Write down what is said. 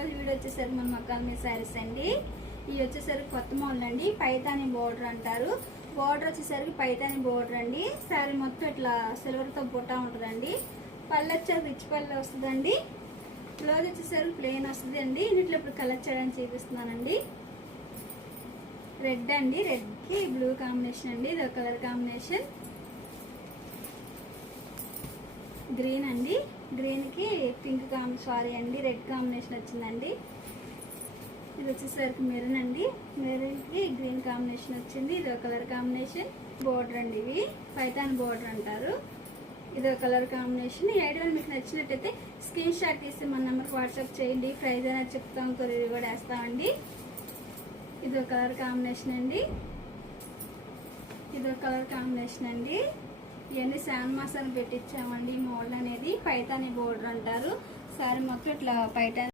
ఈరోజు వీడియో వచ్చేసరికి మన మక్కాల మీద శారీస్ అండి. ఇవి వచ్చేసరికి కొత్త మోడల్ అండి. పైతాని బోర్డర్ అంటారు. బోర్డర్ వచ్చేసరికి పైతాని బోర్డర్ అండి. శారీ మొత్తం ఇట్లా సిల్వర్తో బుట్ట ఉంటుందండి. పళ్ళు వచ్చేసరికి రిచ్ పళ్ళు వస్తుందండి. బ్లౌజ్ వచ్చేసరికి ప్లెయిన్ వస్తుంది అండి. ఇంట్లో ఇప్పుడు కలర్ చేయడానికి చూపిస్తున్నానండి. రెడ్ అండి, రెడ్కి బ్లూ కాంబినేషన్ అండి. ఇది కలర్ కాంబినేషన్. గ్రీన్ అండి, గ్రీన్కి పింక్ సారీ అండి రెడ్ కాంబినేషన్ వచ్చిందండి. ఇది వచ్చేసరికి మెరూన్ అండి, మెరూన్కి గ్రీన్ కాంబినేషన్ వచ్చింది. ఇది కలర్ కాంబినేషన్. బోర్డర్ అండి, ఇవి పైతాన్ బోర్డర్ అంటారు. ఇది కలర్ కాంబినేషన్. ఈ ఐడియా మీకు నచ్చినట్టయితే స్క్రీన్ షాట్ తీసి మన నెంబర్కి వాట్సాప్ చేయండి. ప్రైస్ అనేది చెప్తాం, కొరియర్ కూడా వేస్తామండి. ఇది కలర్ కాంబినేషన్ అండి, ఇది కలర్ కాంబినేషన్ అండి. ఇవన్నీ శాన్ మాసాన్ని పెట్టించామండి. మోడల్ అనేది పైతాని బోర్డర్ అంటారు. శారీ మొత్తం ఇట్లా పైతాని